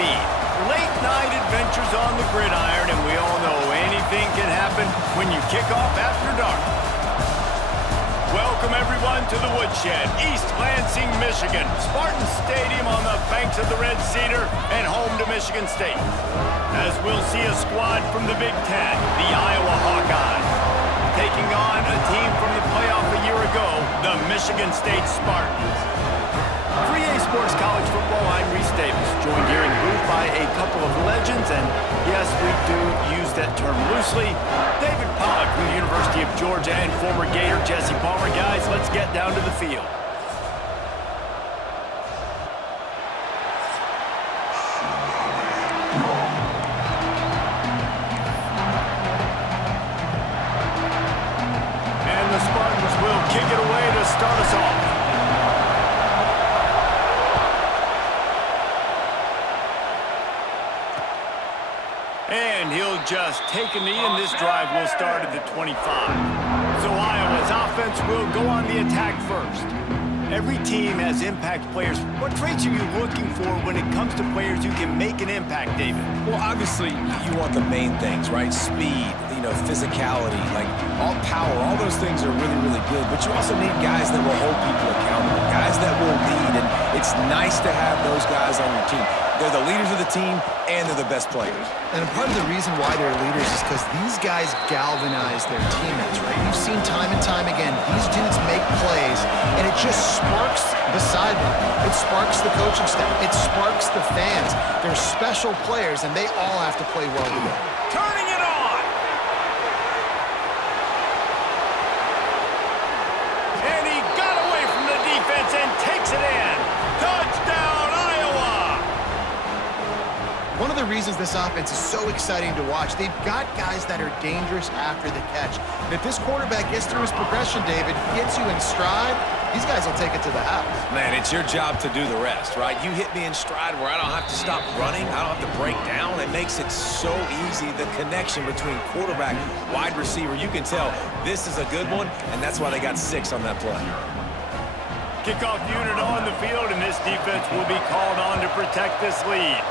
speed. Late night adventures on the gridiron, and we all know anything can happen when you kick off after dark. Welcome everyone to the Woodshed, East Lansing, Michigan. Spartan Stadium on the banks of the Red Cedar and home to Michigan State. As we'll see a squad from the Big Ten, the Iowa Hawkeyes, taking on a team from the playoff a year ago, the Michigan State Spartans. 3A Sports College Football, I'm Reese Davis, joined here in the booth by a couple of legends, and yes, we do use that term loosely. David Pollock from the University of Georgia and former Gator Jesse Palmer. Guys, let's get down to the field. And the Spartans will kick it away to start us off. And he'll just take a knee, and this drive will start at the 25. So Iowa's offense will go on the attack first. Every team has impact players. What traits are you looking for when it comes to players who can make an impact, David? Well, obviously, you want the main things, right? Speed, physicality, like all power, all those things are really, really good. But you also need guys that will hold people accountable, guys that will lead. And it's nice to have those guys on your team. They're the leaders of the team, and they're the best players. And part of the reason why they're leaders is because these guys galvanize their teammates, right? You've seen time and time again, these dudes make plays, and it just sparks the sideline. It sparks the coaching staff. It sparks the fans. They're special players, and they all have to play well together. Turning it on! And he got away from the defense and takes it in. Touchdown, Iowa! One of the reasons this offense is so exciting to watch, they've got guys that are dangerous after the catch. And if this quarterback gets through his progression, David, hits you in stride, these guys will take it to the house. Man, it's your job to do the rest, right? You hit me in stride where I don't have to stop running. I don't have to break down. It makes it so easy, the connection between quarterback, wide receiver. You can tell this is a good one, and that's why they got 6 on that play. Kickoff unit on the field, and this defense will be called on to protect this lead.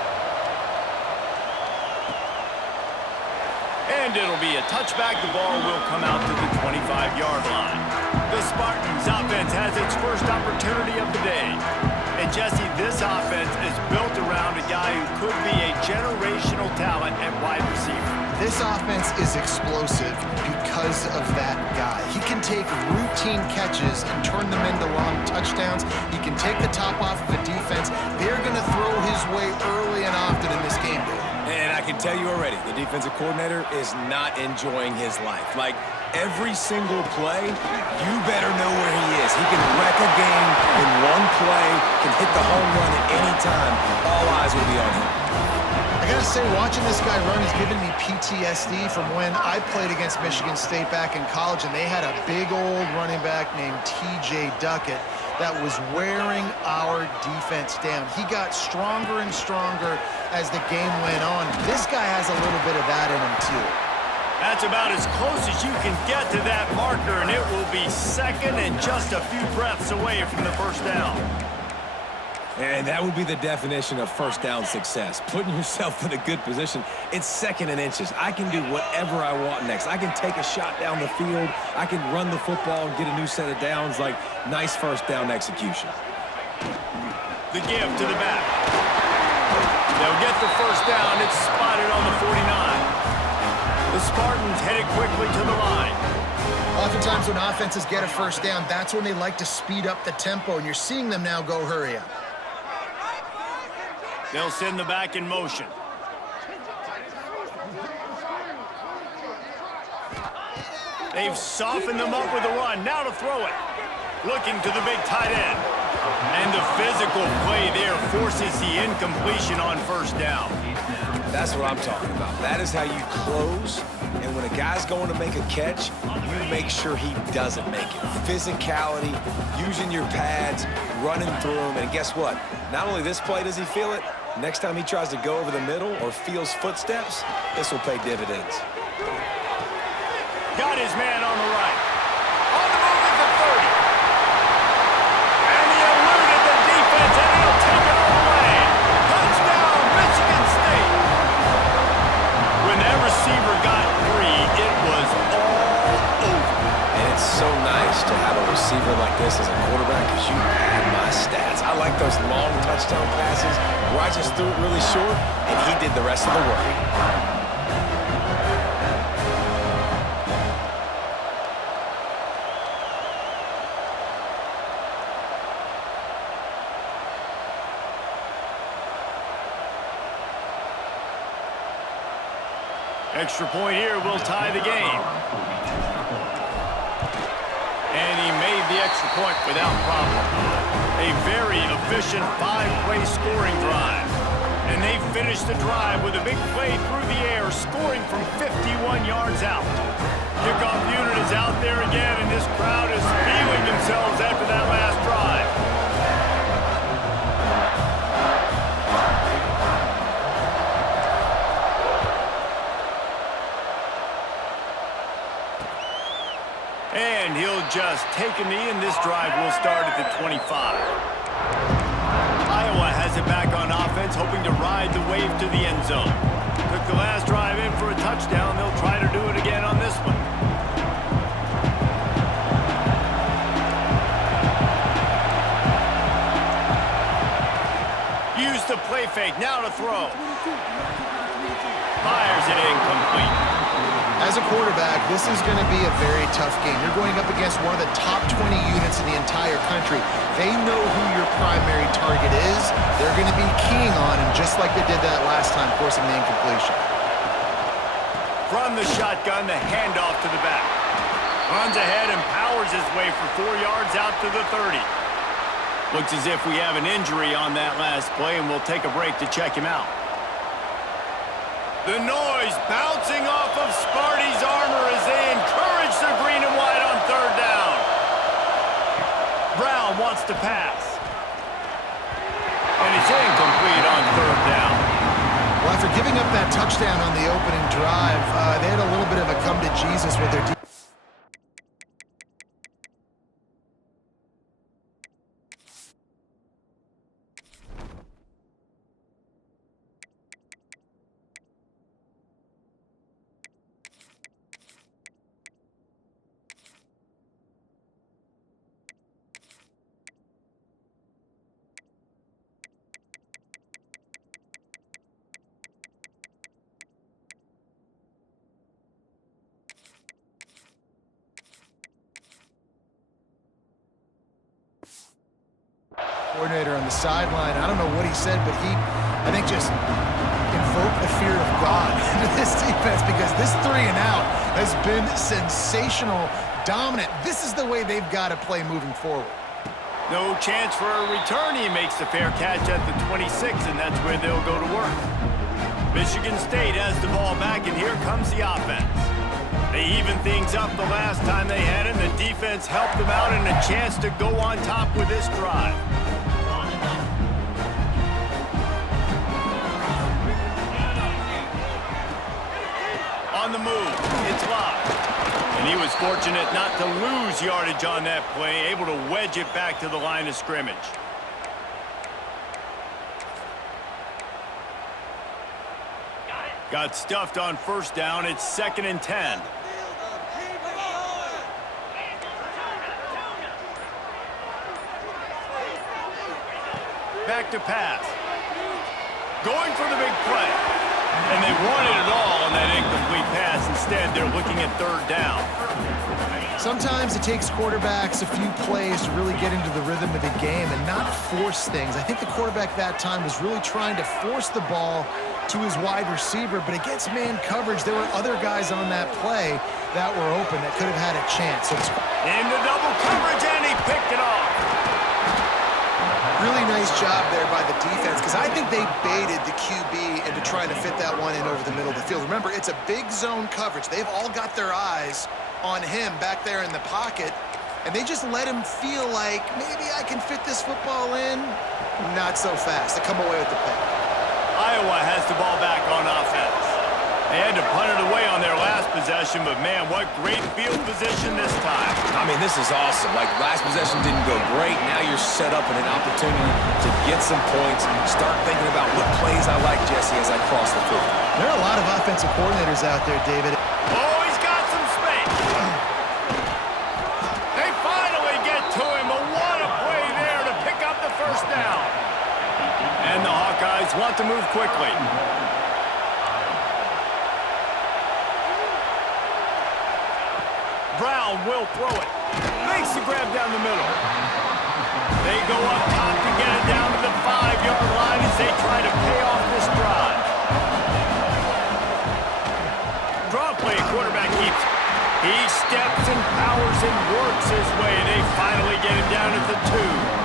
And it'll be a touchback. The ball will come out to the 25-yard line. The Spartans offense has its first opportunity of the day. And Jesse, this offense is built around a guy who could be a generational talent at wide receiver. This offense is explosive because of that guy. He can take routine catches and turn them into long touchdowns. He can take the top off of a defense. They're going to throw his way early and often in this game, David. And I can tell you already, the defensive coordinator is not enjoying his life. Like, every single play, you better know where he is. He can wreck a game in one play, can hit the home run at any time. All eyes will be on him. I gotta say, watching this guy run has given me PTSD from when I played against Michigan State back in college, and they had a big old running back named T.J. Duckett that was wearing our defense down. He got stronger and stronger as the game went on. This guy has a little bit of that in him, too. That's about as close as you can get to that marker, and it will be second and just a few breaths away from the first down. And that would be the definition of first down success, putting yourself in a good position. It's second and inches. I can do whatever I want next. I can take a shot down the field. I can run the football and get a new set of downs. Like, nice first down execution. The give to the back. They'll get the first down. It's spotted on the 49. The Spartans headed quickly to the line. Oftentimes when offenses get a first down, that's when they like to speed up the tempo, and you're seeing them now go hurry up. They'll send the back in motion. They've softened them up with a run. Now to throw it. Looking to the big tight end. And the physical play there forces the incompletion on first down. That's what I'm talking about. That is how you close. And when a guy's going to make a catch, you make sure he doesn't make it. Physicality, using your pads, running through them. And guess what? Not only this play does he feel it, next time he tries to go over the middle or feels footsteps, this will pay dividends. Got his man on the right. On the move at the 30. And he eluded the defense, and he'll take it all the way. Touchdown, Michigan! I just threw it really short, and he did the rest of the work. Extra point here will tie the game. And he made the extra point without problem. A very efficient 5-play scoring drive. And they finished the drive with a big play through the air, scoring from 51 yards out. Kickoff unit is out there again, and this crowd is feeling themselves after that last drive. And he'll just take a knee, and this drive will start at the 25. Iowa has it back on offense, hoping to ride the wave to the end zone. Took the last drive in for a touchdown. They'll try to do it again on this one. Use the play fake, now to throw. Fires it incomplete. As a quarterback, this is going to be a very tough game. You're going up against one of the top 20 units in the entire country. They know who your primary target is. They're going to be keying on him, just like they did that last time, forcing the incompletion. From the shotgun, the handoff to the back. Runs ahead and powers his way for 4 yards out to the 30. Looks as if we have an injury on that last play, and we'll take a break to check him out. The noise bouncing off of Sparty's armor as they encourage the green and white on third down. Brown wants to pass. And it's incomplete on third down. Well, after giving up that touchdown on the opening drive, they had a little bit of a come to Jesus with their defense. Coordinator on the sideline. I don't know what he said, but he, I think, just invoked the fear of God into this defense, because this 3 and out has been sensational, dominant. This is the way they've got to play moving forward. No chance for a return. He makes the fair catch at the 26, and that's where they'll go to work. Michigan State has the ball back, and here comes the offense. They evened things up the last time they had it, and the defense helped them out, and a chance to go on top with this drive. On the move, it's locked. And he was fortunate not to lose yardage on that play, able to wedge it back to the line of scrimmage. Got stuffed on first down. It's 2nd and 10. Back to pass. Going for the big play. And they wanted it all on that incomplete pass. Instead, they're looking at third down. Sometimes it takes quarterbacks a few plays to really get into the rhythm of the game and not force things. I think the quarterback that time was really trying to force the ball to his wide receiver, but against man coverage, there were other guys on that play that were open that could have had a chance. So it's into double coverage, and he picked it off. really nice job there by the defense, because I think they baited the QB into trying to fit that one in over the middle of the field. Remember, it's a big zone coverage. They've all got their eyes on him back there in the pocket, and they just let him feel like, maybe I can fit this football in. Not so fast. They come away with the pick. Iowa has the ball back on offense. They had to punt it away on their last possession, but man, what great field position this time. I mean, this is awesome. Like, last possession didn't go great. Now you're set up in an opportunity to get some points. Start thinking about what plays I like, Jesse, as I cross the field. There are a lot of offensive coordinators out there, David. Oh, he's got some space. They finally get to him, but what a play there to pick up the first down. And the Hawkeyes want want to move quickly. Brown will throw it. Makes the grab down the middle. They go up top to get it down to the 5-yard line as they try to pay off this drive. Draw play, quarterback keeps. He steps and powers and works his way. They finally get him down at the 2.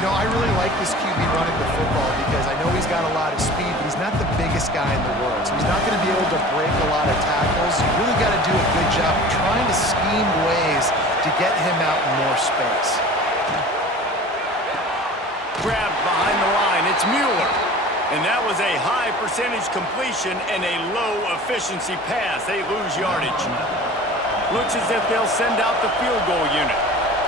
You know, I really like this QB running the football because I know he's got a lot of speed, but he's not the biggest guy in the world. So he's not going to be able to break a lot of tackles. You really got to do a good job of trying to scheme ways to get him out in more space. Grabbed behind the line. It's Mueller. And that was a high percentage completion and a low efficiency pass. They lose yardage. Looks as if they'll send out the field goal unit.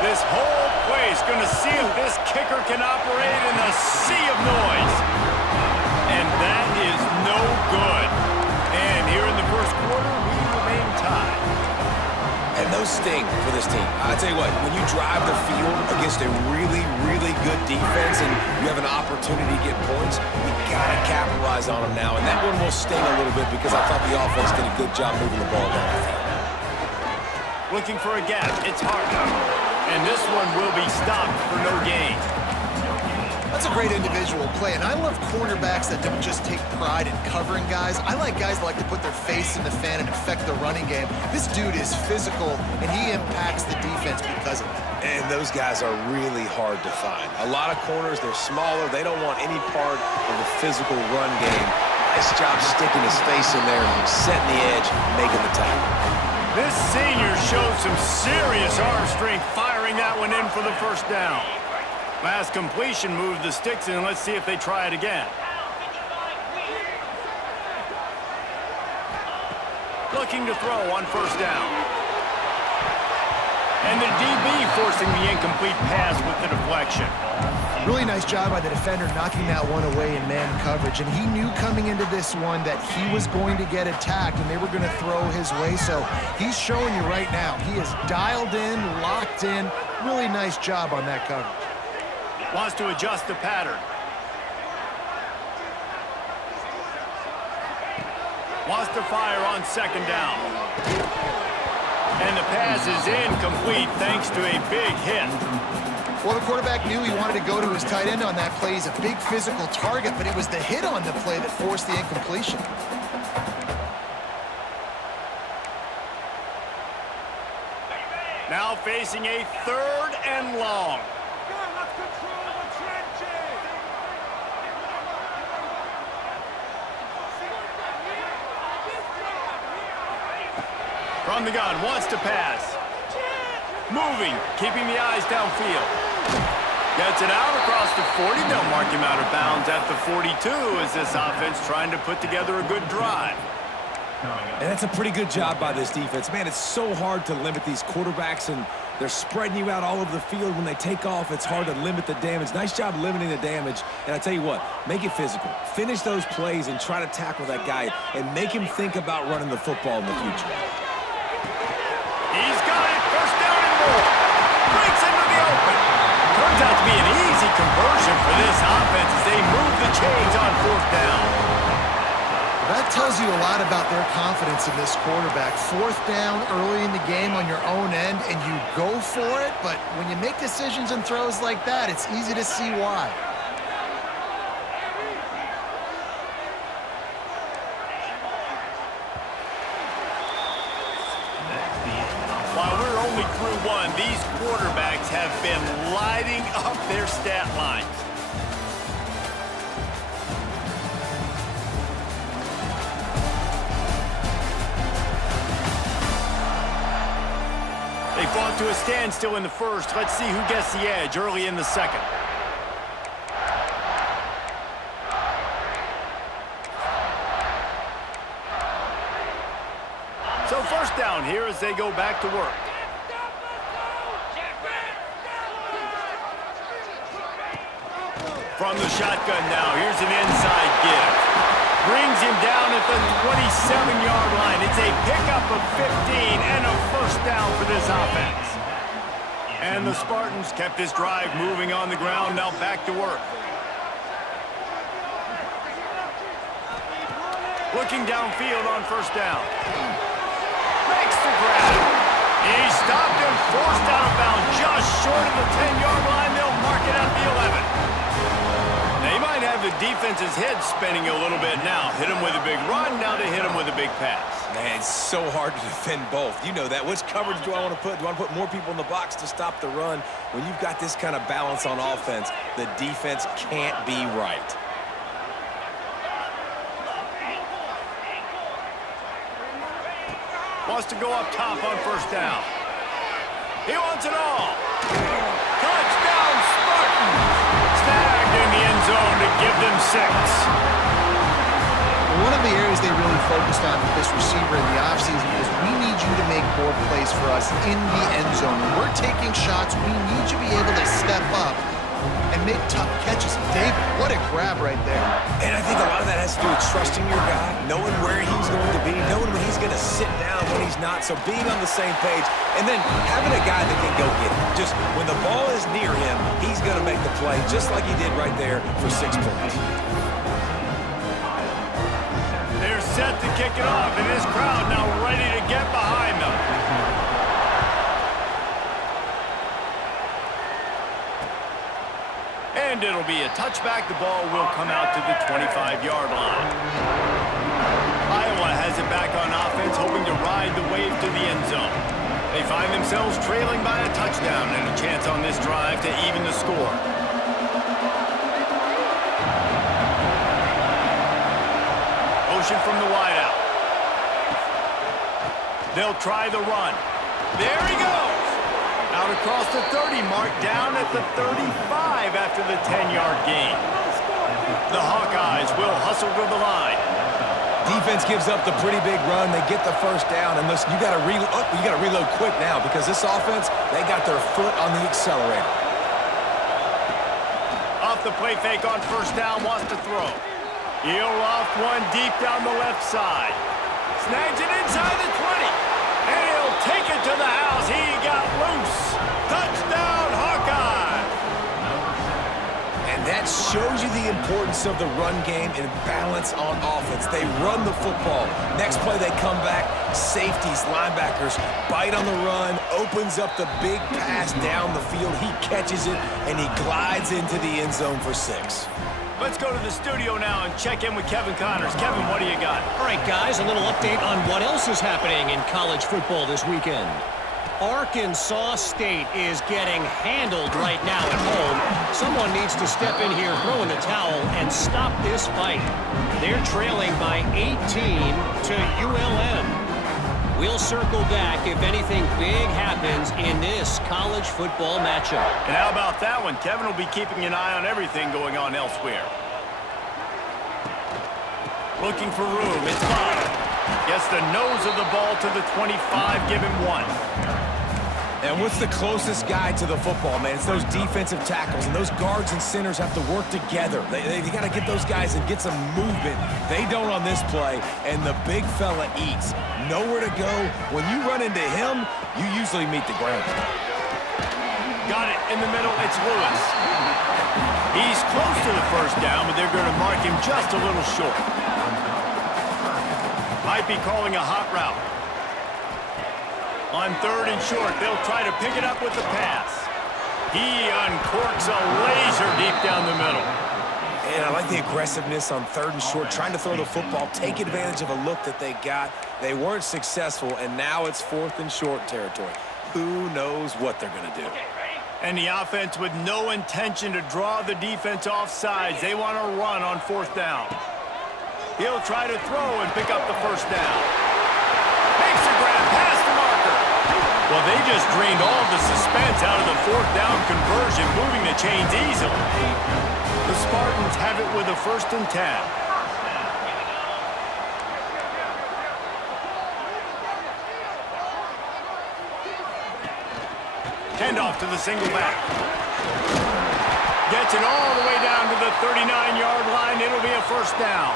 This whole place going to see if this kicker can operate in a sea of noise. And that is no good. And here in the first quarter, we remain tied. And those sting for this team. I tell you what, when you drive the field against a really, really good defense and you have an opportunity to get points, you got to capitalize on them now. And that one will sting a little bit because I thought the offense did a good job moving the ball down the field. Looking for a gap. It's hard. And this one will be stopped for no gain. That's a great individual play, and I love cornerbacks that don't just take pride in covering guys. I like guys that like to put their face in the fan and affect the running game. This dude is physical, and he impacts the defense because of it. And those guys are really hard to find. A lot of corners, they're smaller. They don't want any part of the physical run game. Nice job sticking his face in there, setting the edge, making the tackle. This senior showed some serious arm strength, firing that one in for the first down. Last completion moved the sticks in. Let's see if they try it again. Looking to throw on first down. And the DB forcing the incomplete pass with the deflection. Really nice job by the defender knocking that one away in man coverage. And he knew coming into this one that he was going to get attacked and they were going to throw his way. So he's showing you right now. He is dialed in, locked in. Really nice job on that coverage. Wants to adjust the pattern. Wants to fire on second down. And the pass is incomplete thanks to a big hit. Well, the quarterback knew he wanted to go to his tight end on that play. He's a big physical target, but it was the hit on the play that forced the incompletion. Now facing a 3rd and long. From the gun, wants to pass. Moving, keeping the eyes downfield. Gets it out across the 40. They'll mark him out of bounds at the 42 as this offense trying to put together a good drive. And that's a pretty good job by this defense. Man, it's so hard to limit these quarterbacks, and they're spreading you out all over the field. When they take off, it's hard to limit the damage. Nice job limiting the damage. And I tell you what, make it physical. Finish those plays and try to tackle that guy and make him think about running the football in the future. He's got it. First down and more. Breaks into the open. Turns out to be an easy conversion for this offense as they move the chains on 4th down. That tells you a lot about their confidence in this quarterback. 4th down early in the game on your own end, and you go for it, but when you make decisions and throws like that, it's easy to see why. While we're only through one, these quarterbacks have been lighting up their stat lines. They fought to a standstill in the first. Let's see who gets the edge early in the second. So first down here as they go back to work. From the shotgun now, here's an inside give. Brings him down at the 27-yard line. It's a pickup of 15 and a first down for this offense. And the Spartans kept this drive moving on the ground, now back to work. Looking downfield on first down. Makes the grab. He stopped and forced out of bounds just short of the 10-yard line. They'll mark it at the 11. They might have the defense's head spinning a little bit now. Hit him with a big run, now they hit him with a big pass. Man, it's so hard to defend both. You know that. Which coverage do I want to put? Do I want to put more people in the box to stop the run? When you've got this kind of balance on offense, the defense can't be right. Wants to go up top on first down. He wants it all. Touchdown, Spartans! Snagged in the end zone to give them 6. One of the areas they really focused on with this receiver in the offseason is we need you to make more plays for us in the end zone. When we're taking shots, we need you to be able to step up and make tough catches. David, what a grab right there. And I think a lot of that has to do with trusting your guy, knowing where he's going to be, knowing when he's going to sit down, when he's not. So being on the same page, and then having a guy that can go get it. Just when the ball is near him, he's going to make the play, just like he did right there for 6 points. They're set to kick it off, and this crowd now ready to get behind them. And it'll be a touchback. The ball will come out to the 25-yard line. Iowa has it back on offense, hoping to ride the wave to the end zone. They find themselves trailing by a touchdown and a chance on this drive to even the score. Motion from the wideout. They'll try the run. There he goes. Out across the 30, marked down at the 35 after the 10-yard gain. The Hawkeyes will hustle to the line. Defense gives up the pretty big run. They get the first down, and listen, you got to reload quick now because this offense, they got their foot on the accelerator. Off the play fake on first down, wants to throw. He'll loft one deep down the left side. Snags it inside the 20. And he'll take it to the house. He got loose. Touchdown, Hawkeye. And that shows you the importance of the run game and balance on offense. They run the football. Next play, they come back. Safeties, linebackers, bite on the run, opens up the big pass down the field. He catches it, and he glides into the end zone for 6. Let's go to the studio now and check in with Kevin Connors. Kevin, what do you got? All right, guys, a little update on what else is happening in college football this weekend. Arkansas State is getting handled right now at home. Someone needs to step in here, throw in the towel, and stop this fight. They're trailing by 18 to ULM. We'll circle back if anything big happens in this college football matchup. And how about that one? Kevin will be keeping an eye on everything going on elsewhere. Looking for room. It's Bob. Gets the nose of the ball to the 25. Give him 1. And what's the closest guy to the football, man? It's those defensive tackles, and those guards and centers have to work together. They got to get those guys and get some movement. They don't on this play, and the big fella eats. Nowhere to go. When you run into him, you usually meet the ground. Got it in the middle. It's Lewis. He's close to the first down, but they're going to mark him just a little short. Might be calling a hot route. On 3rd and short, they'll try to pick it up with the pass. He uncorks a laser deep down the middle. And I like the aggressiveness on 3rd and short, trying to throw the football, take advantage of a look that they got. They weren't successful, and now it's 4th and short territory. Who knows what they're going to do? And the offense with no intention to draw the defense off sides. They want to run on 4th down. He'll try to throw and pick up the first down. Makes a grab past the marker. Well, they just drained all the suspense out of the 4th down conversion, moving the chains easily. The Spartans have it with a 1st and 10. Handoff to the single back. Gets it all the way down to the 39-yard line. It'll be a 1st down.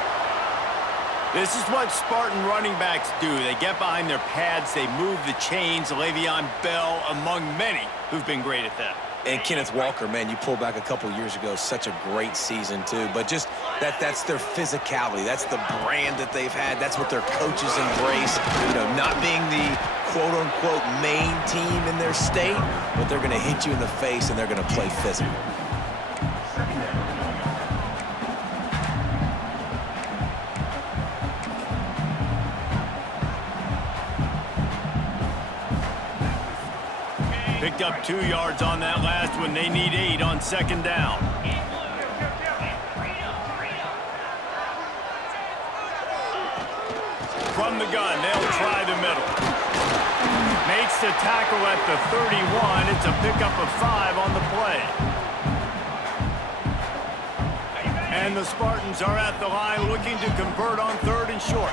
This is what Spartan running backs do. They get behind their pads, they move the chains. Le'Veon Bell among many who've been great at that. And Kenneth Walker, man, you pull back a couple years ago, such a great season too. But just that's their physicality. That's the brand that they've had. That's what their coaches embrace. You know, not being the quote-unquote main team in their state, but they're going to hit you in the face and they're going to play physical. Picked up 2 yards on that last one. They need 8 on second down. From the gun, they'll try the middle. Makes the tackle at the 31. It's a pickup of 5 on the play. And the Spartans are at the line looking to convert on 3rd and short.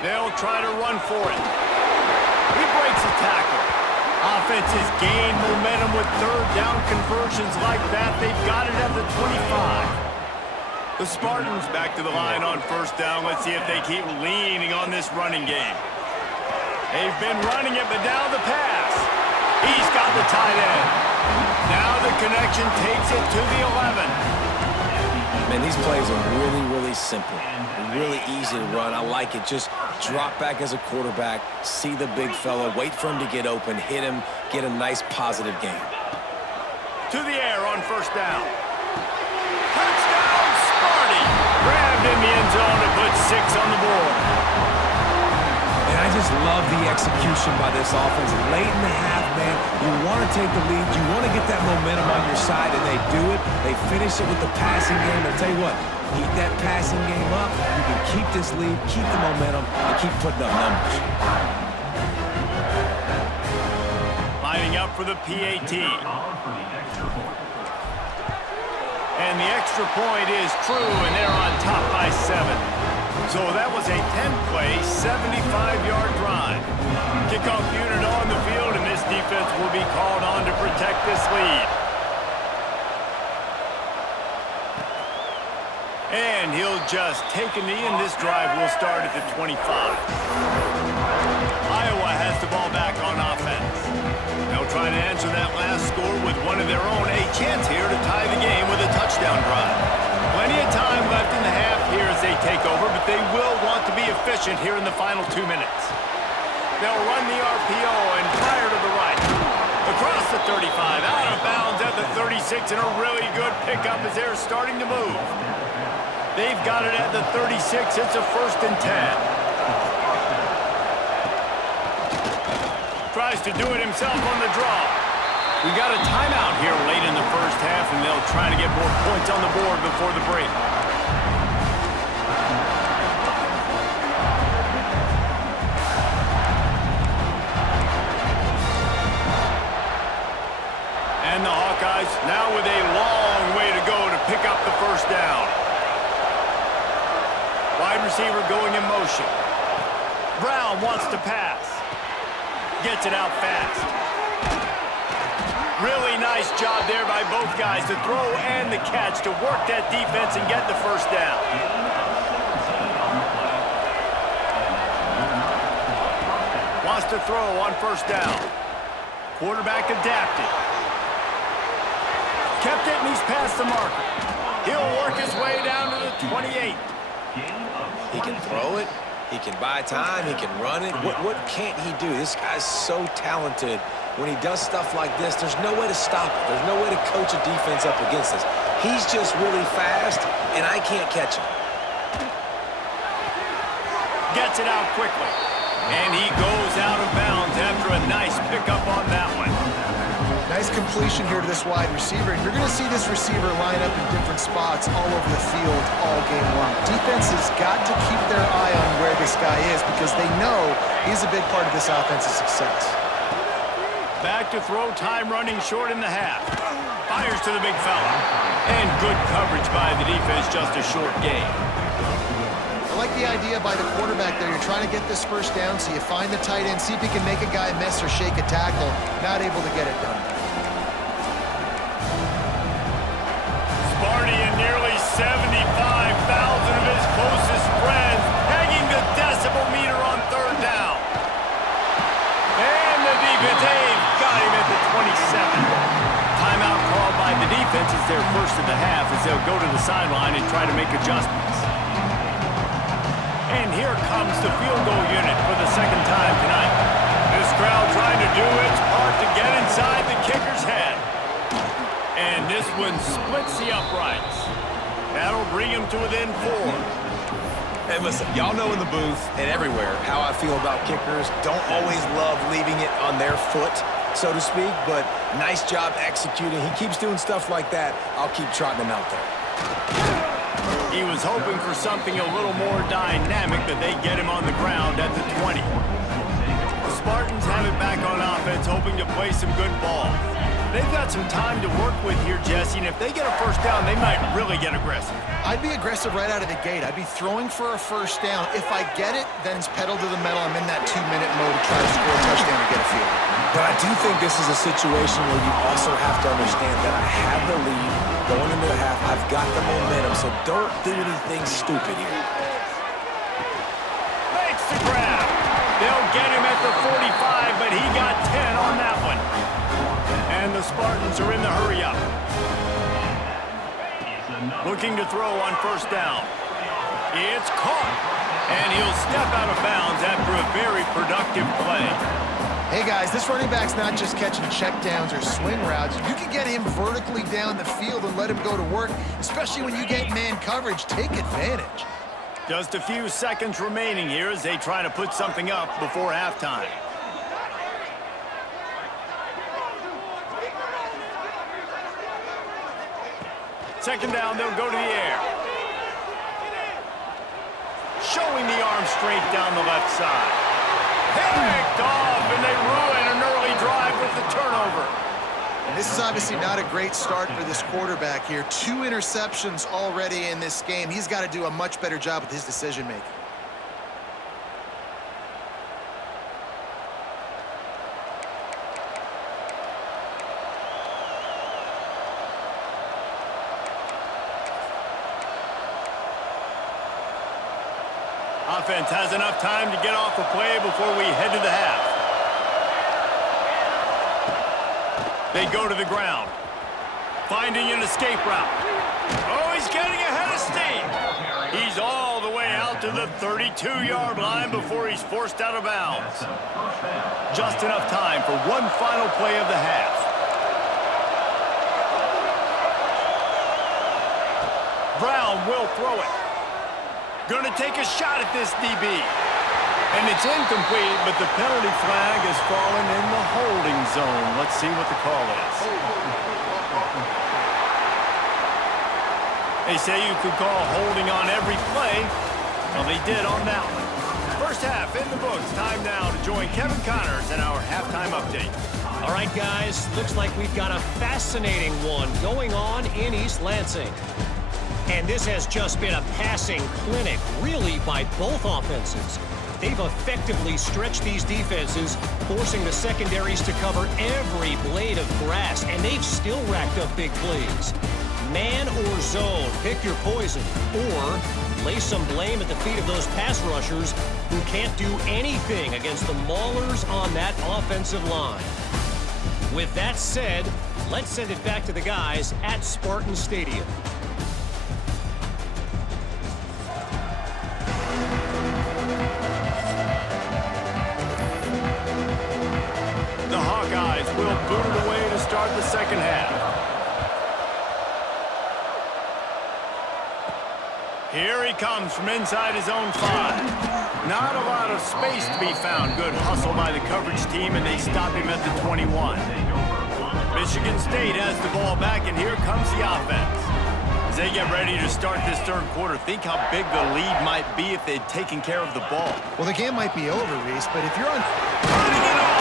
They'll try to run for it. He breaks a tackle. Offenses gain momentum with 3rd down conversions like that. They've got it at the 25. The Spartans back to the line on 1st down. Let's see if they keep leaning on this running game. They've been running it, but now the pass. He's got the tight end. Now the connection takes it to the 11. Man, these plays are really, really simple. Really easy to run. I like it. Just drop back as a quarterback, see the big fella, wait for him to get open, hit him, get a nice positive game. To the air on 1st down. Touchdown, Sparty! Grabbed in the end zone to put 6 on the board. And I just love the execution by this offense. Late in the half, man, you want to take the lead. You want to get that momentum on your side, and they do it. They finish it with the passing game. I'll tell you what, keep that passing game up. You can keep this lead, keep the momentum, and keep putting up numbers. Lining up for the PAT. And the extra point is true, and they're on top by 7. So that was a 10-play, 75-yard drive. Kickoff unit on the field, and this defense will be called on to protect this lead. And he'll just take a knee, and this drive will start at the 25. Iowa has the ball back on offense. They'll try to answer that last score with one of their own. A chance here to tie the game with a touchdown drive. Plenty of time left in the half here as they take over, but they will want to be efficient here in the final 2 minutes. They'll run the RPO and fire to the right. Across the 35, out of bounds at the 36, and a really good pickup as they're starting to move. They've got it at the 36. It's a 1st and 10. Tries to do it himself on the draw. We got a timeout here late in the 1st half, and they'll try to get more points on the board before the break. And the Hawkeyes now with a long way to go to pick up the 1st down. Wide receiver going in motion. Brown wants to pass. Gets it out fast. Really nice job there by both guys to throw and the catch to work that defense and get the 1st down. Wants to throw on 1st down. Quarterback adapted. Kept it, and he's past the marker. He'll work his way down to the 28. He can throw it. He can buy time. He can run it. What can't he do? This guy's so talented. When he does stuff like this, there's no way to stop it. There's no way to coach a defense up against this. He's just really fast, and I can't catch him. Gets it out quickly. And he goes out of bounds after a nice pickup on that one. Nice completion here to this wide receiver. And you're going to see this receiver line up in different spots all over the field all game long. Defense has got to keep their eye on where this guy is because they know he's a big part of this offense's success. Back to throw, time running short in the half. Fires to the big fella. And good coverage by the defense, just a short game. I like the idea by the quarterback there. You're trying to get this 1st down, so you find the tight end, see if he can make a guy miss or shake a tackle. Not able to get it done. Sparty and nearly 75,000 of his closest friends pegging the decibel meter on 3rd down. And the defense first of the half as they'll go to the sideline and try to make adjustments. And here comes the field goal unit for the second time tonight. This crowd trying to do its part to get inside the kicker's head. And this one splits the uprights. That'll bring him to within 4. Hey, listen, y'all know in the booth and everywhere how I feel about kickers. Don't always love leaving it on their foot, so to speak, but nice job executing. He keeps doing stuff like that. I'll keep trotting him out there. He was hoping for something a little more dynamic, but they get him on the ground at the 20. The Spartans have it back on offense, hoping to play some good ball. They've got some time to work with here, Jesse, and if they get a first down, they might really get aggressive. I'd be aggressive right out of the gate. I'd be throwing for a first down. If I get it, then it's pedal to the metal. I'm in that 2-minute mode to try to score a touchdown or get a field. But I do think this is a situation where you also have to understand that I have the lead going into the half. I've got the momentum, so don't do anything stupid here. Makes the grab. They'll get him at the 45, but he got 10 on that one. And the Spartans are in the hurry-up. Looking to throw on first down. It's caught. And he'll step out of bounds after a very productive play. Hey, guys, this running back's not just catching checkdowns or swing routes. You can get him vertically down the field and let him go to work, especially when you get man coverage. Take advantage. Just a few seconds remaining here as they try to put something up before halftime. Second down, they'll go to the air. Showing the arm straight down the left side. Picked off, and they ruin an early drive with the turnover. And this is obviously not a great start for this quarterback here. 2 interceptions already in this game. He's got to do a much better job with his decision-making. Offense has enough time to get off the play before we head to the half. They go to the ground. Finding an escape route. Oh, he's getting ahead of steam. He's all the way out to the 32-yard line before he's forced out of bounds. Just enough time for one final play of the half. Brown will throw it. Going to take a shot at this DB. And it's incomplete, but the penalty flag has fallen in the holding zone. Let's see what the call is. They say you could call holding on every play. Well, they did on that one. First half in the books. Time now to join Kevin Connors in our halftime update. All right, guys, looks like we've got a fascinating one going on in East Lansing. And this has just been a passing clinic, really, by both offenses. They've effectively stretched these defenses, forcing the secondaries to cover every blade of grass, and they've still racked up big plays. Man or zone, pick your poison, or lay some blame at the feet of those pass rushers who can't do anything against the maulers on that offensive line. With that said, let's send it back to the guys at Spartan Stadium. The Hawkeyes will boot it away to start the second half. Here he comes from inside his own 5. Not a lot of space to be found. Good hustle by the coverage team, and they stop him at the 21. Michigan State has the ball back, and here comes the offense. As they get ready to start this third quarter, think how big the lead might be if they'd taken care of the ball. Well, the game might be over, Reese, but if you're on... Turning it on.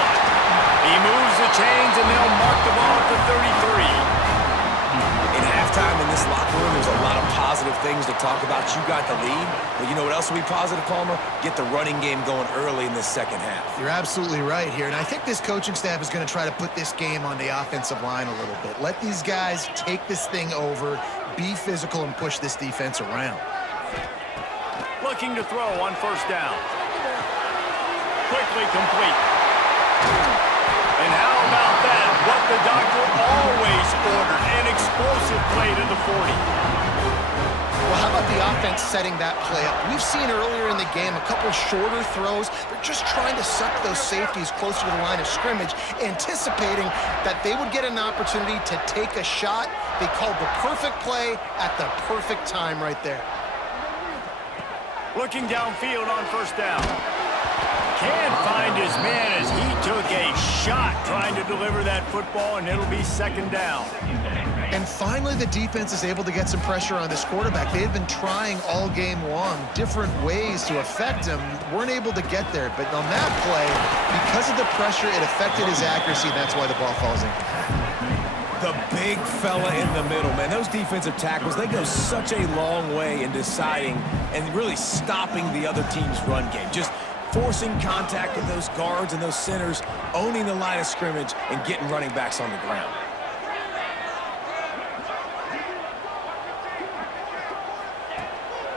He moves the chains, and they'll mark the ball at the 33. In halftime in this locker room, there's a lot of positive things to talk about. You got the lead, but you know what else will be positive, Palmer? Get the running game going early in this second half. You're absolutely right here, and I think this coaching staff is going to try to put this game on the offensive line a little bit. Let these guys take this thing over, be physical, and push this defense around. Looking to throw on first down. Quickly complete. And how about that? What the doctor always ordered, an explosive play to the 40. Well, how about the offense setting that play up? We've seen earlier in the game a couple shorter throws. They're just trying to suck those safeties closer to the line of scrimmage, anticipating that they would get an opportunity to take a shot. They called the perfect play at the perfect time right there. Looking downfield on first down. Can't find his man as he took a shot trying to deliver that football, and it'll be second down. And finally, the defense is able to get some pressure on this quarterback. They had been trying all game long, different ways to affect him. Weren't able to get there. But on that play, because of the pressure, it affected his accuracy, and that's why the ball falls in. The big fella in the middle, man. Those defensive tackles, they go such a long way in deciding and really stopping the other team's run game. Just forcing contact with those guards and those centers, owning the line of scrimmage, and getting running backs on the ground.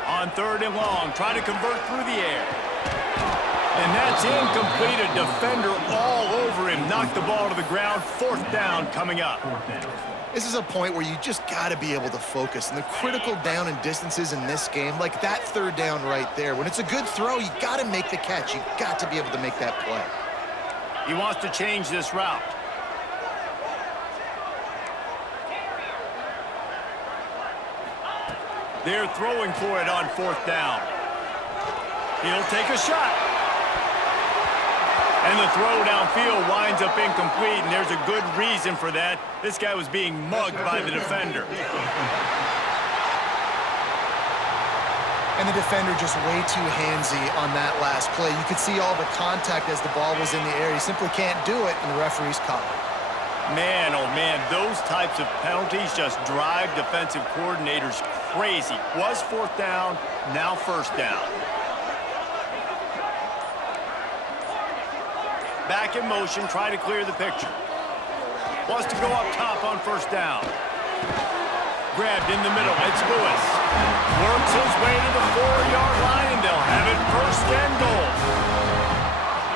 On third and long, trying to convert through the air. And that's incomplete. A defender all over him. Knocked the ball to the ground. Fourth down coming up. This is a point where you just got to be able to focus. And the critical down and distances in this game, like that third down right there, when it's a good throw, you got to make the catch. You got to be able to make that play. He wants to change this route. They're throwing for it on fourth down. He'll take a shot. And the throw downfield winds up incomplete, and there's a good reason for that. This guy was being mugged by the defender. And the defender just way too handsy on that last play. You could see all the contact as the ball was in the air. He simply can't do it, and the referee's caught it. Man, oh man, those types of penalties just drive defensive coordinators crazy. Was fourth down, now first down. Back in motion, try to clear the picture. Wants to go up top on first down. Grabbed in the middle, it's Lewis. Works his way to the 4-yard line, and they'll have it first and goal.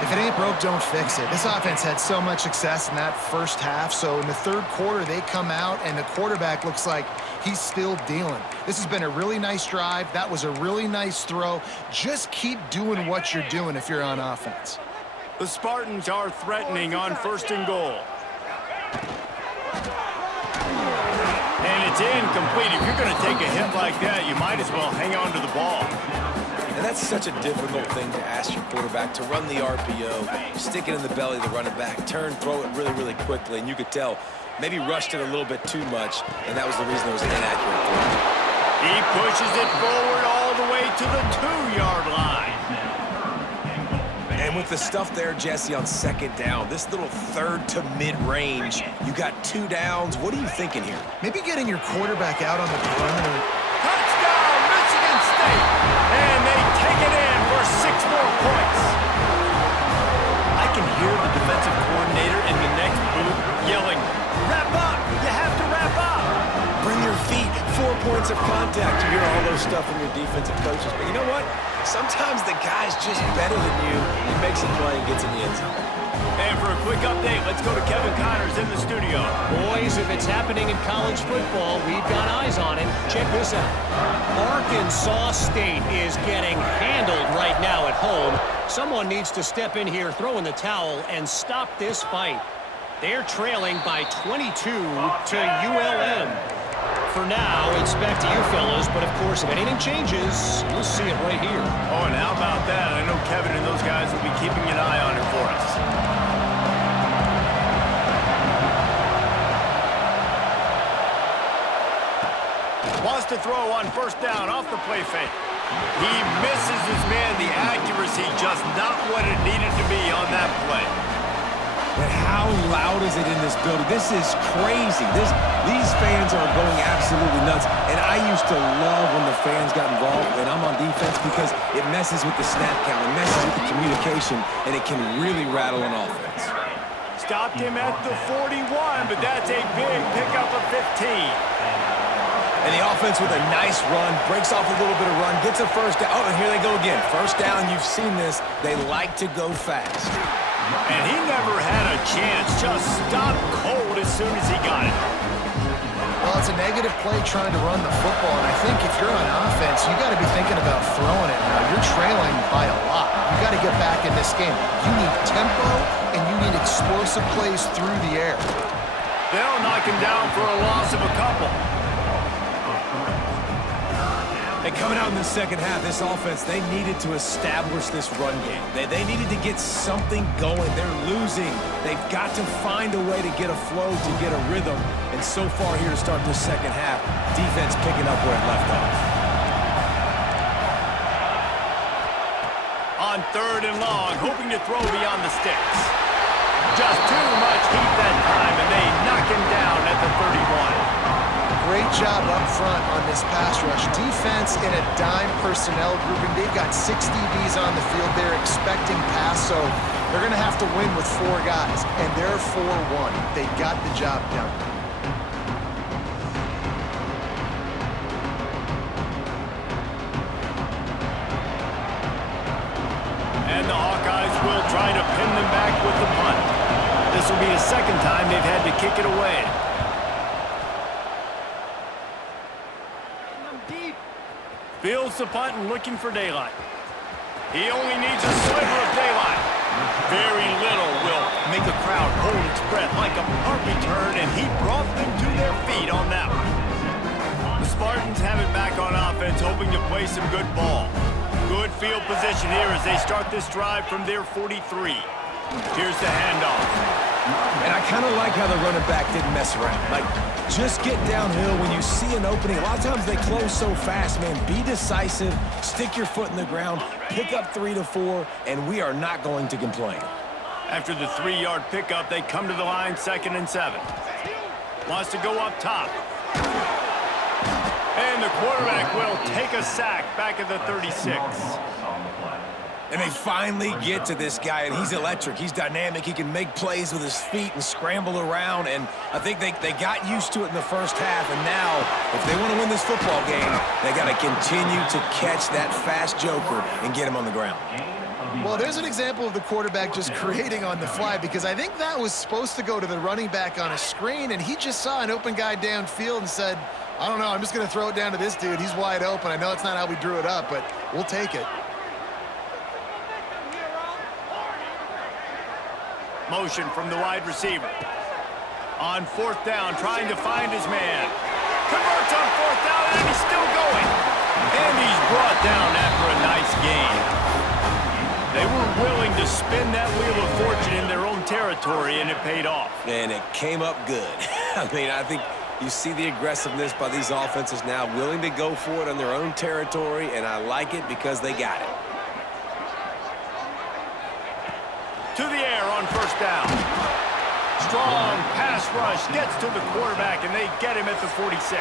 If it ain't broke, don't fix it. This offense had so much success in that first half, so in the third quarter, they come out, and the quarterback looks like he's still dealing. This has been a really nice drive. That was a really nice throw. Just keep doing what you're doing if you're on offense. The Spartans are threatening on first and goal. And it's incomplete. If you're going to take a hit like that, you might as well hang on to the ball. And that's such a difficult thing to ask your quarterback, to run the RPO, stick it in the belly of the running back, turn, throw it really, really quickly. And you could tell, maybe rushed it a little bit too much, and that was the reason it was an inaccurate throw. He pushes it forward all the way to the 2-yard line. And with the stuff there, Jesse, on second down, this little third to mid-range, you got 2 downs. What are you thinking here? Maybe getting your quarterback out on the perimeter. Touchdown, Michigan State! And they take it in for 6 more points. I can hear the defensive coordinator in the next booth yelling, "Wrap up! You have to wrap up!" Bring your feet, 4 points of contact. You hear all those stuff from your defensive coaches. But you know what? Sometimes the guy's just better than you. He makes a play and gets in the end zone. And for a quick update, let's go to Kevin Connors in the studio. Boys, if it's happening in college football, we've got eyes on it. Check this out. Arkansas State is getting handled right now at home. Someone needs to step in here, throw in the towel, and stop this fight. They're trailing by 22 to ULM. For now, it's back to you fellas, but of course, if anything changes, you'll see it right here. Oh, and how about that? I know Kevin and those guys will be keeping an eye on it for us. Wants to throw on first down off the play fake. He misses his man. The accuracy just not what it needed to be on that play. But how loud is it in this building? This is crazy. These fans are going absolutely nuts. And I used to love when the fans got involved when I'm on defense because it messes with the snap count, it messes with the communication, and it can really rattle an offense. Stopped him at the 41, but that's a big pickup of 15. And the offense with a nice run, breaks off a little bit of run, gets a first down. Oh, and here they go again. First down, you've seen this. They like to go fast. And he never had a chance, just stopped cold as soon as he got it. Well, it's a negative play trying to run the football, and I think if you're on offense, you got to be thinking about throwing it now. You're trailing by a lot. You got to get back in this game. You need tempo, and you need explosive plays through the air. They'll knock him down for a loss of a couple. And coming out in the second half, this offense, they needed to establish this run game. They needed to get something going. They're losing. They've got to find a way to get a flow, to get a rhythm. And so far here to start this second half, defense picking up where it left off. On 3rd and long, hoping to throw beyond the sticks. Just too much heat that time, and they knock him down at the 31. Great job up front on this pass rush. Defense in a dime personnel grouping. They've got 6 DBs on the field. They're expecting pass, so they're going to have to win with 4 guys, and they're 4-1. They got the job done. And the Hawkeyes will try to pin them back with the punt. This will be the second time they've had to kick it away. Fields the punt and looking for daylight. He only needs a sliver of daylight. Very little will make a crowd hold its breath like a punt return, and he brought them to their feet on that one. The Spartans have it back on offense, hoping to play some good ball. Good field position here as they start this drive from their 43. Here's the handoff. And I kind of like how the running back didn't mess around. Like, just get downhill when you see an opening. A lot of times they close so fast, man. Be decisive, stick your foot in the ground, pick up 3 to 4, and we are not going to complain. After the 3-yard pickup, they come to the line 2nd and 7. Wants to go up top. And the quarterback will take a sack back at the 36. And they finally get to this guy, and he's electric. He's dynamic. He can make plays with his feet and scramble around, and I think they got used to it in the first half, and now, if they want to win this football game, they got to continue to catch that fast joker and get him on the ground. Well, there's an example of the quarterback just creating on the fly, because I think that was supposed to go to the running back on a screen, and he just saw an open guy downfield and said, I don't know, I'm just going to throw it down to this dude. He's wide open. I know it's not how we drew it up, but we'll take it. Motion from the wide receiver. On 4th down, trying to find his man. Converts on 4th down, and he's still going. And he's brought down after a nice gain. They were willing to spin that wheel of fortune in their own territory, and it paid off. And it came up good. I mean, I think you see the aggressiveness by these offenses now, willing to go for it on their own territory, and I like it because they got it. To the air on 1st down. Strong pass rush gets to the quarterback, and they get him at the 46.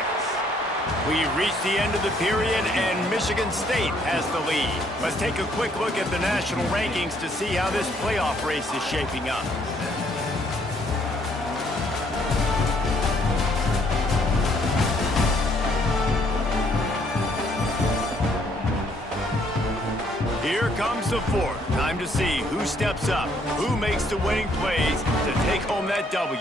We reach the end of the period, and Michigan State has the lead. Let's take a quick look at the national rankings to see how this playoff race is shaping up. Here comes the 4th. Time to see who steps up, who makes the winning plays to take home that W.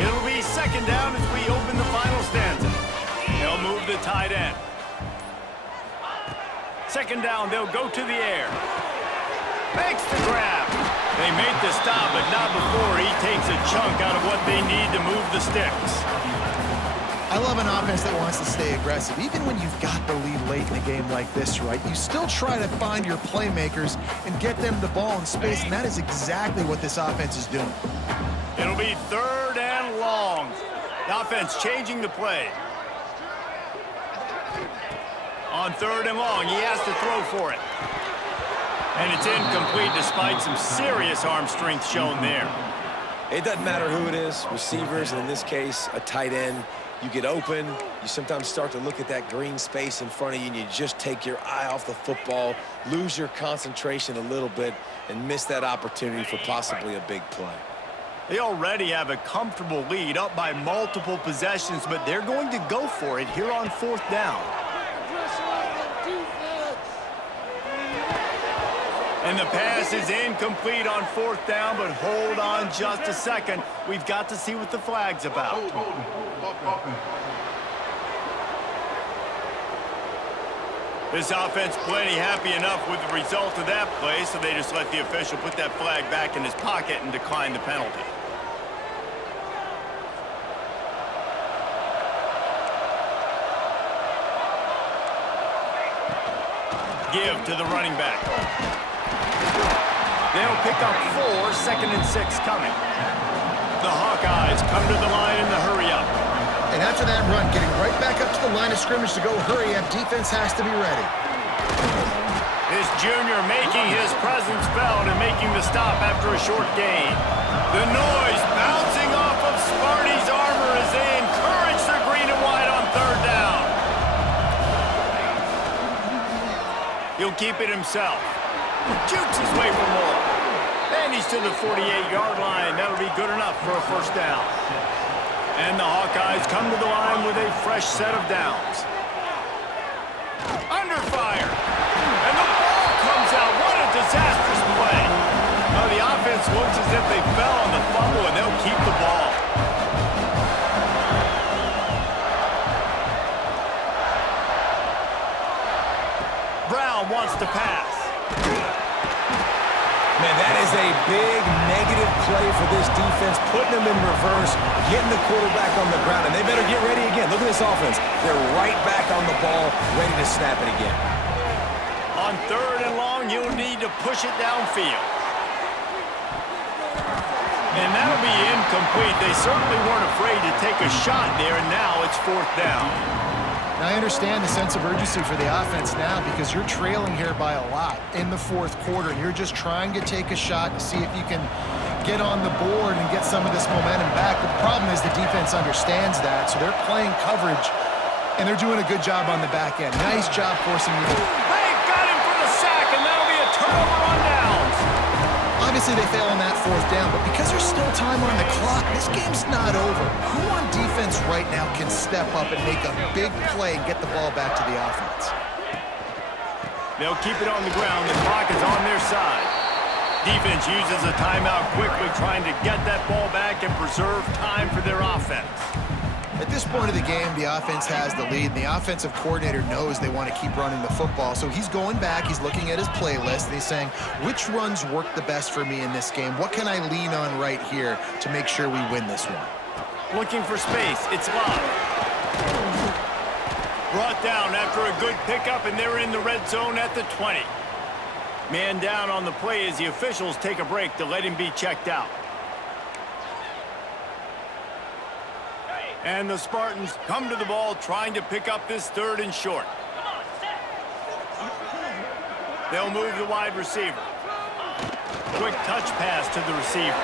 It'll be 2nd down as we open the final stanza. They'll move the tight end. 2nd down, they'll go to the air. Makes the grab. They make the stop, but not before he takes a chunk out of what they need to move the sticks. I love an offense that wants to stay aggressive. Even when you've got the lead late in a game like this, right, you still try to find your playmakers and get them the ball in space, and that is exactly what this offense is doing. It'll be 3rd and long. The offense changing the play. On 3rd and long, he has to throw for it. And it's incomplete despite some serious arm strength shown there. It doesn't matter who it is, receivers, and in this case, a tight end. You get open, you sometimes start to look at that green space in front of you, and you just take your eye off the football, lose your concentration a little bit, and miss that opportunity for possibly a big play. They already have a comfortable lead, up by multiple possessions, but they're going to go for it here on 4th down. And the pass is incomplete on 4th down, but hold on just a second. We've got to see what the flag's about. This offense plenty happy enough with the result of that play, so they just let the official put that flag back in his pocket and decline the penalty. Give to the running back. They'll pick up 4, 2nd and 6 coming. The Hawkeyes come to the line in the hurry-up. And after that run, getting right back up to the line of scrimmage to go hurry up, defense has to be ready. This junior making his presence felt and making the stop after a short gain. The noise bouncing off of Sparty's armor as they encourage the green and white on 3rd down. He'll keep it himself. Jukes his way for more. And he's to the 48-yard line. That'll be good enough for a 1st down. And the Hawkeyes come to the line with a fresh set of downs. Under fire. And the ball comes out. What a disastrous play. Now the offense looks as if they fell on the fumble, and they'll keep the ball. Brown wants to pass. Man, that is a big negative play for this defense, putting them in reverse, getting the quarterback on the ground, and they better get ready again. Look at this offense. They're right back on the ball, ready to snap it again. On 3rd and long, you'll need to push it downfield. And that'll be incomplete. They certainly weren't afraid to take a shot there, and now it's 4th down. Now, I understand the sense of urgency for the offense now because you're trailing here by a lot in the 4th quarter. You're just trying to take a shot to see if you can get on the board and get some of this momentum back. But the problem is the defense understands that, so they're playing coverage, and they're doing a good job on the back end. Nice job forcing you. They got him for the sack, and that'll be a turnover on downs. Obviously, they fail on that 4th down, but because there's still time on the clock, this game's not over. Who on defense right now can step up and make a big play and get the ball back to the offense? They'll keep it on the ground. The clock is on their side. Defense uses a timeout quickly, trying to get that ball back and preserve time for their offense. At this point of the game, the offense has the lead, and the offensive coordinator knows they want to keep running the football. So he's going back, he's looking at his playlist, and he's saying, which runs work the best for me in this game? What can I lean on right here to make sure we win this one? Looking for space. It's Love. Brought down after a good pickup, and they're in the red zone at the 20. Man down on the play as the officials take a break to let him be checked out. And the Spartans come to the ball trying to pick up this 3rd and short. They'll move the wide receiver. Quick touch pass to the receiver.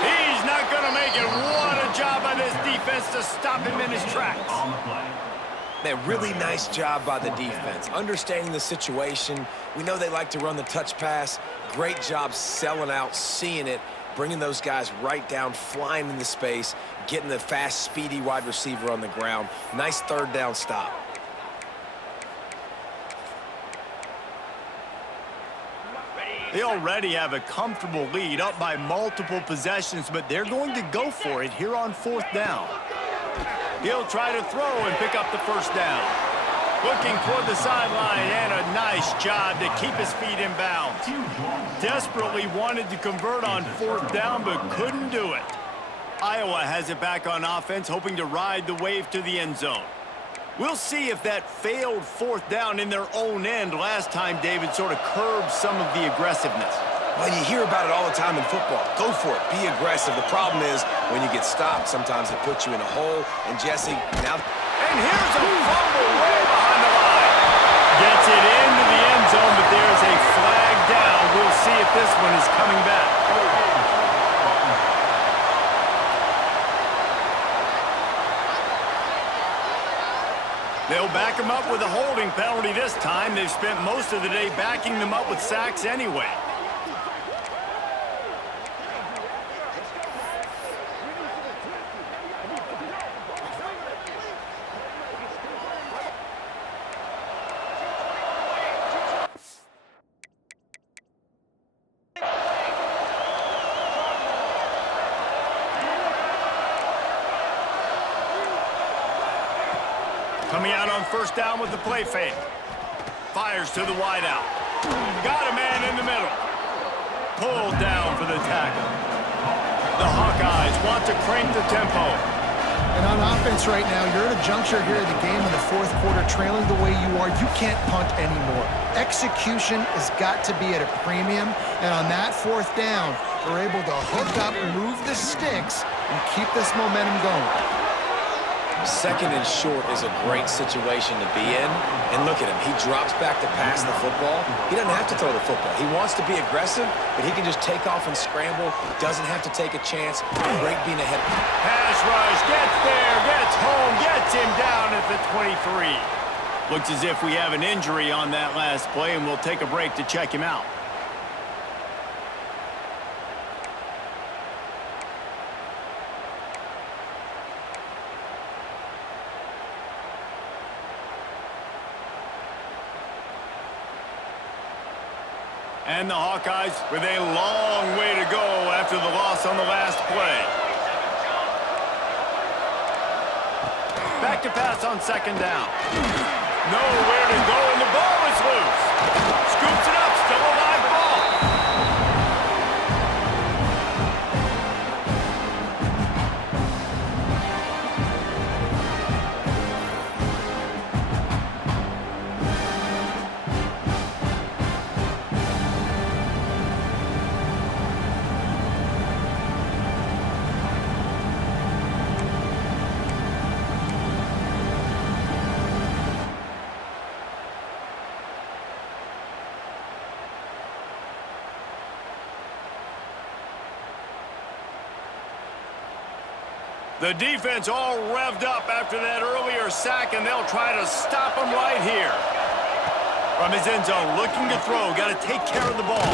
He's not going to make it. What a job by this defense to stop him in his tracks. Man, really nice job by the defense. Understanding the situation. We know they like to run the touch pass. Great job selling out, seeing it, bringing those guys right down, flying into space, getting the fast, speedy wide receiver on the ground. Nice 3rd down stop. They already have a comfortable lead, up by multiple possessions, but they're going to go for it here on 4th down. He'll try to throw and pick up the 1st down. Looking toward the sideline, and a nice job to keep his feet in bounds. Desperately wanted to convert on 4th down, but couldn't do it. Iowa has it back on offense, hoping to ride the wave to the end zone. We'll see if that failed 4th down in their own end last time, David, sort of curbed some of the aggressiveness. Well, you hear about it all the time in football. Go for it. Be aggressive. The problem is when you get stopped, sometimes it puts you in a hole. And Jesse, now... And here's a fumble way behind the line. Gets it into the end zone, but there's a flag down. We'll see if this one is coming back. They'll back him up with a holding penalty this time. They've spent most of the day backing them up with sacks anyway. on first down with the play fake. Fires to the wideout. Got a man in the middle. Pulled down for the tackle. The Hawkeyes want to crank the tempo. And on offense right now, you're at a juncture here of the game in the fourth quarter, trailing the way you are. You can't punt anymore. Execution has got to be at a premium. And on that fourth down, they're able to hook up, move the sticks, and keep this momentum going. Second and short is a great situation to be in. And look at him. He drops back to pass the football. He doesn't have to throw the football. He wants to be aggressive, but he can just take off and scramble. Doesn't have to take a chance. Great being ahead. Pass rush, gets there, gets home, gets him down at the 23. Looks as if we have an injury on that last play, and we'll take a break to check him out. And the Hawkeyes with a long way to go after the loss on the last play. Back to pass on second down. Nowhere to go, and the ball is loose. Scoops it up, still a live ball. The defense all revved up after that earlier sack, and they'll try to stop him right here. From his end zone, looking to throw. Got to take care of the ball.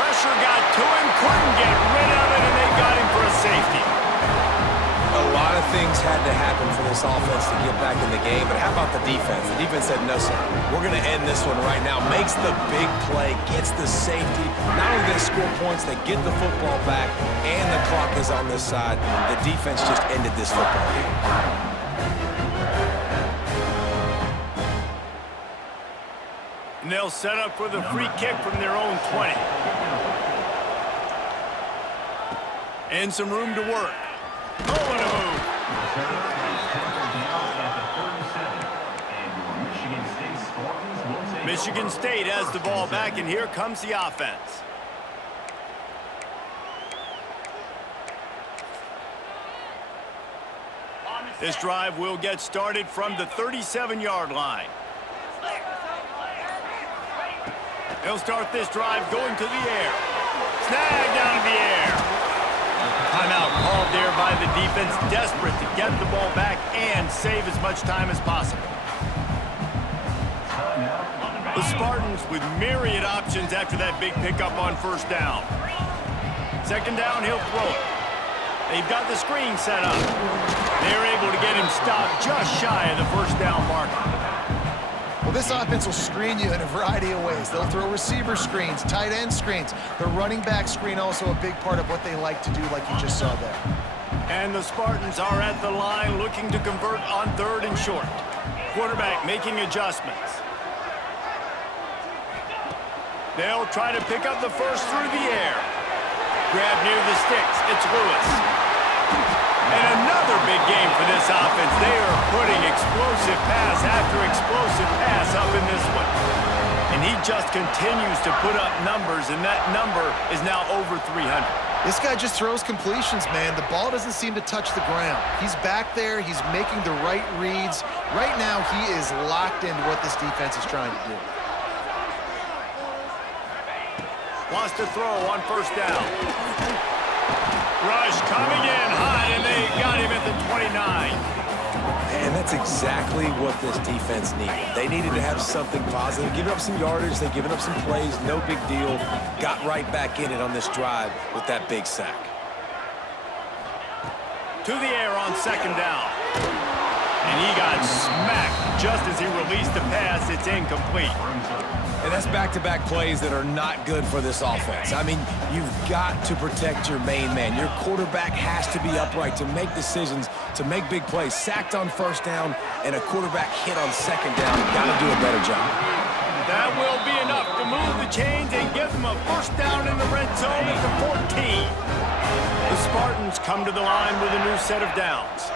Pressure got to him, couldn't get rid of it, and they got him for a safety. A lot of things had to happen for this offense to get back in the game, but how about the defense? The defense said, no, sir, we're going to end this one right now. Makes the big play, gets the safety. Not only do they score points, they get the football back, and the clock is on this side. The defense just ended this football game. And they'll set up for the free kick from their own 20. And some room to work. Oh, what a move. Michigan State has the ball back, and here comes the offense. This drive will get started from the 37-yard line. They'll start this drive going to the air. Snag down in the air. Timeout called there by the defense, desperate to get the ball back and save as much time as possible. The Spartans with myriad options after that big pickup on first down. Second down, he'll throw it. They've got the screen set up. They're able to get him stopped just shy of the first down marker. Well, this offense will screen you in a variety of ways. They'll throw receiver screens, tight end screens. The running back screen also a big part of what they like to do, like you just saw there. And the Spartans are at the line looking to convert on third and short. Quarterback making adjustments. They'll try to pick up the first through the air. Grab near the sticks. It's Lewis. And another big game for this offense. They are putting explosive pass after explosive pass up in this one. And he just continues to put up numbers, and that number is now over 300. This guy just throws completions, man. The ball doesn't seem to touch the ground. He's back there. He's making the right reads. Right now, he is locked into what this defense is trying to do. Wants to throw on first down. Rush coming in high, and they got him at the 29. And that's exactly what this defense needed. They needed to have something positive. Giving up some yardage, they've given up some plays, no big deal. Got right back in it on this drive with that big sack. To the air on second down. And he got smacked just as he released the pass. It's incomplete. And that's back-to-back plays that are not good for this offense. I mean, you've got to protect your main man. Your quarterback has to be upright to make decisions to make big plays. Sacked on first down and a quarterback hit on second down. Got to do a better job. That will be enough to move the chains and give them a first down in the red zone at the 14. The Spartans come to the line with a new set of downs.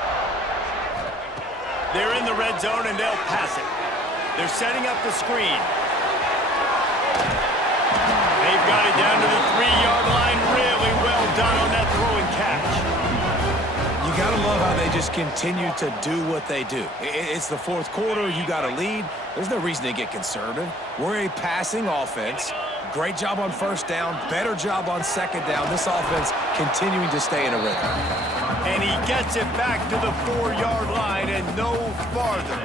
They're in the red zone and they'll pass it. They're setting up the screen. They've got it down to the 3-yard line. Really well done on that throw and catch. You got to love how they just continue to do what they do. It's the fourth quarter. You got a lead. There's no reason to get conservative. We're a passing offense. Great job on first down. Better job on second down. This offense continuing to stay in a rhythm. And he gets it back to the 4-yard line and no farther.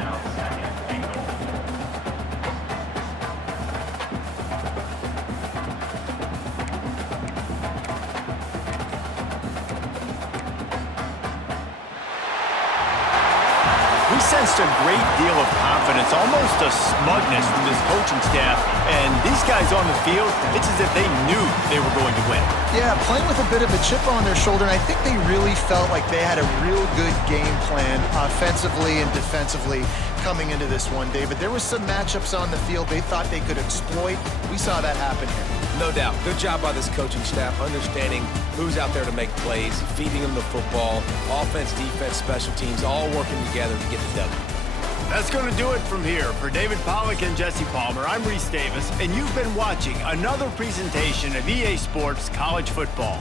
We sensed a great deal of confidence, almost a smugness from this coaching staff. And these guys on the field, it's as if they knew they were going to win. Yeah, playing with a bit of a chip on their shoulder, and I think they really felt like they had a real good game plan offensively and defensively coming into this one, David. There were some matchups on the field they thought they could exploit. We saw that happen here. No doubt. Good job by this coaching staff, understanding who's out there to make plays, feeding them the football, offense, defense, special teams, all working together to get the W. That's going to do it from here. For David Pollack and Jesse Palmer, I'm Reese Davis, and you've been watching another presentation of EA Sports College Football.